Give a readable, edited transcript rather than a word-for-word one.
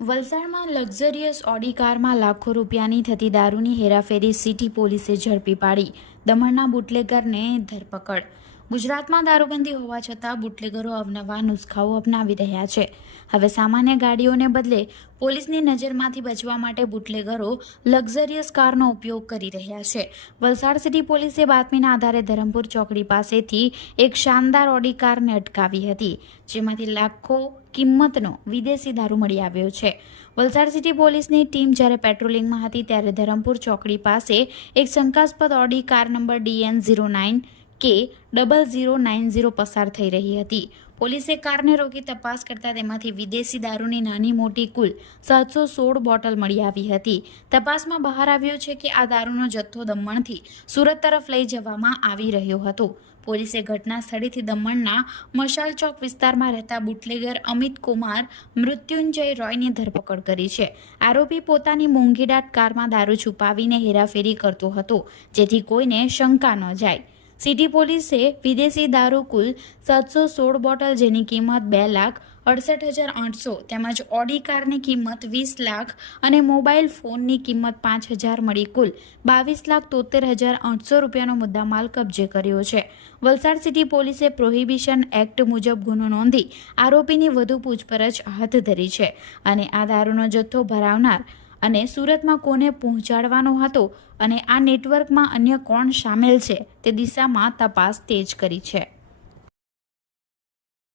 વલસાડમાં luxurious Audi કારમાં લાખો રૂપિયાની થતી દારૂની હેરાફેરી સિટી પોલીસે ઝડપી પાડી. દમણના બુટલેગરને ધરપકડ. ગુજરાતમાં દારૂબંધી હોવા છતાં બુટલેગરો અવનવા નુસ્ખાઓ અપનાવી રહ્યા છે. હવે સામાન્ય ગાડીઓને બદલે પોલીસની નજરમાંથી બચવા માટે બુટલેગરો લક્ઝરિયસ કારનો ઉપયોગ કરી રહ્યા છે. વલસાડ સિટી પોલીસે બાતમીના આધારે ધરમપુર ચોકડી પાસેથી એક શાનદાર ઓડી કારને અટકાવી હતી, જેમાંથી લાખો કિંમતનો વિદેશી દારૂ મળી આવ્યો છે. વલસાડ સિટી પોલીસની ટીમ જ્યારે પેટ્રોલિંગમાં હતી ત્યારે ધરમપુર ચોકડી પાસે એક શંકાસ્પદ ઓડી કાર નંબર DN09K0090 પસાર થઈ રહી હતી. પોલીસે કારને રોકી તપાસ કરતા તેમાંથી વિદેશી દારૂની નાની મોટી કુલ 716 બોટલ મળી આવી હતી. તપાસમાં બહાર આવ્યું છે કે આ દારૂનો જથ્થો દમણથી સુરત તરફ લઈ જવામાં આવી રહ્યો હતો. પોલીસે ઘટના સ્થળેથી દમણના મશાલ ચોક વિસ્તારમાં રહેતા બુટલેગર અમિત કુમાર મૃત્યુંજય રોયની ધરપકડ કરી છે. આરોપી પોતાની મોંઘીદાટ કારમાં દારૂ છુપાવીને હેરાફેરી કરતો હતો, જેથી કોઈને શંકા ન જાય. સિટી પોલીસે વિદેશી દારૂ કુલ 716 બોટલ, જેની કિંમત 2,68,800 તેમજ ઓડી કારની કિંમત 20 લાખ અને મોબાઈલ ફોનની કિંમત 5,000 મળી કુલ 22,73,800 રૂપિયાનો મુદ્દામાલ કબજે કર્યો છે. વલસાડ સિટી પોલીસે પ્રોહિબિશન એક્ટ મુજબ ગુનો નોંધી આરોપીની વધુ પૂછપરછ હાથ ધરી છે અને આ દારૂનો જથ્થો ભરાવનાર અને સુરતમાં કોને પહોંચાડવાનો હતો અને આ નેટવર્કમાં અન્ય કોણ સામેલ છે તે દિશામાં તપાસ તેજ કરી છે.